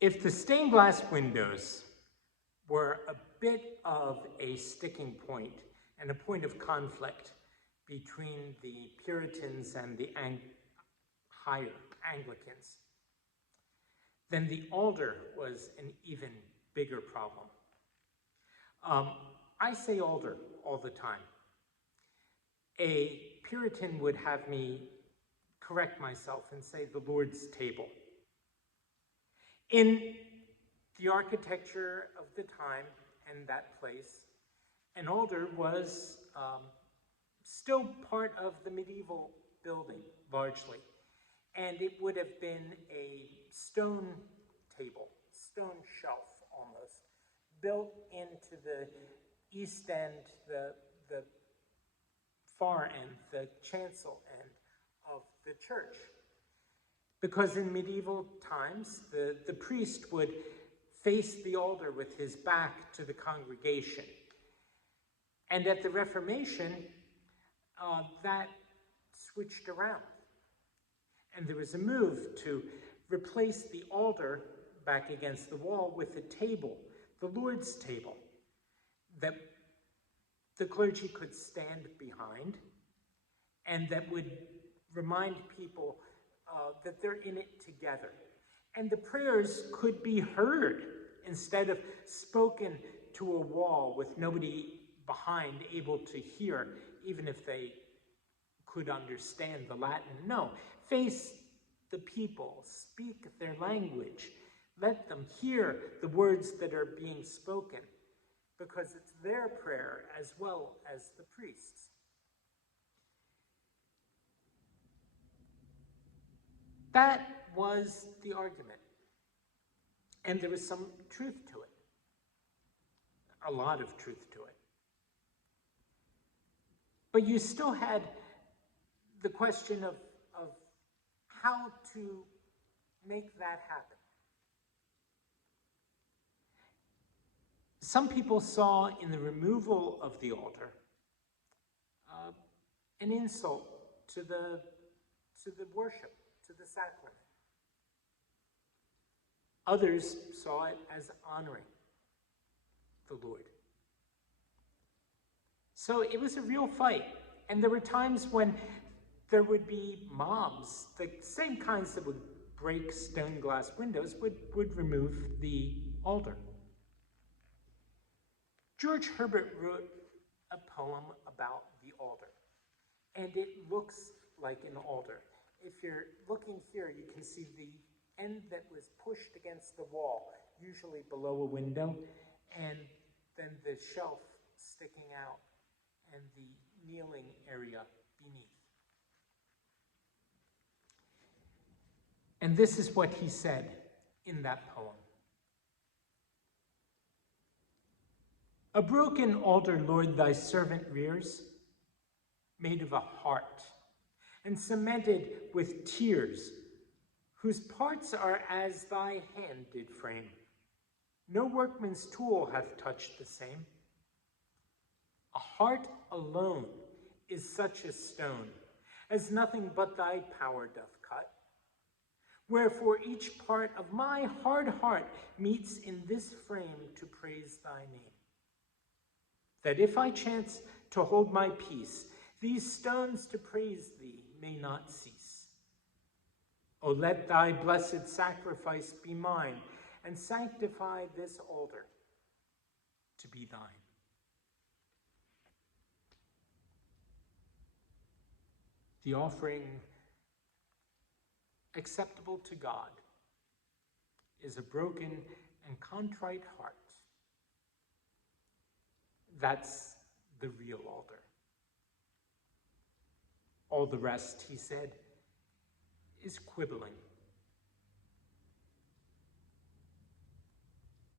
If the stained glass windows were a bit of a sticking point and a point of conflict between the Puritans and the higher Anglicans, then the altar was an even bigger problem. I say altar all the time. A Puritan would have me correct myself and say the Lord's table. In the architecture of the time and that place, an altar was still part of the medieval building, largely. And it would have been a stone table, stone shelf almost, built into the east end, the far end, the chancel end of the church. Because in medieval times, the priest would face the altar with his back to the congregation. And at the Reformation, that switched around. And there was a move to replace the altar back against the wall with a table, the Lord's table, that the clergy could stand behind and that would remind people that they're in it together. And the prayers could be heard instead of spoken to a wall with nobody behind able to hear, even if they could understand the Latin. No, face the people, speak their language. Let them hear the words that are being spoken, because it's their prayer as well as the priest's. That was the argument. And there was some truth to it. A lot of truth to it. But you still had the question of how to make that happen. Some people saw in the removal of the altar an insult to the worship, to the sacrament. Others saw it as honoring the Lord. So it was a real fight. And there were times when there would be mobs, the same kinds that would break stained glass windows, would remove the altar. George Herbert wrote a poem about the altar, and it looks like an altar. If you're looking here, you can see the end that was pushed against the wall, usually below a window, and then the shelf sticking out and the kneeling area beneath. And this is what he said in that poem. A broken altar, Lord, thy servant rears, made of a heart, and cemented with tears, whose parts are as thy hand did frame. No workman's tool hath touched the same. A heart alone is such a stone, as nothing but thy power doth cut. Wherefore each part of my hard heart meets in this frame to praise thy name. That if I chance to hold my peace, these stones to praise thee may not cease. O let thy blessed sacrifice be mine, and sanctify this altar to be thine. The offering acceptable to God is a broken and contrite heart. That's the real altar. All the rest, he said, is quibbling.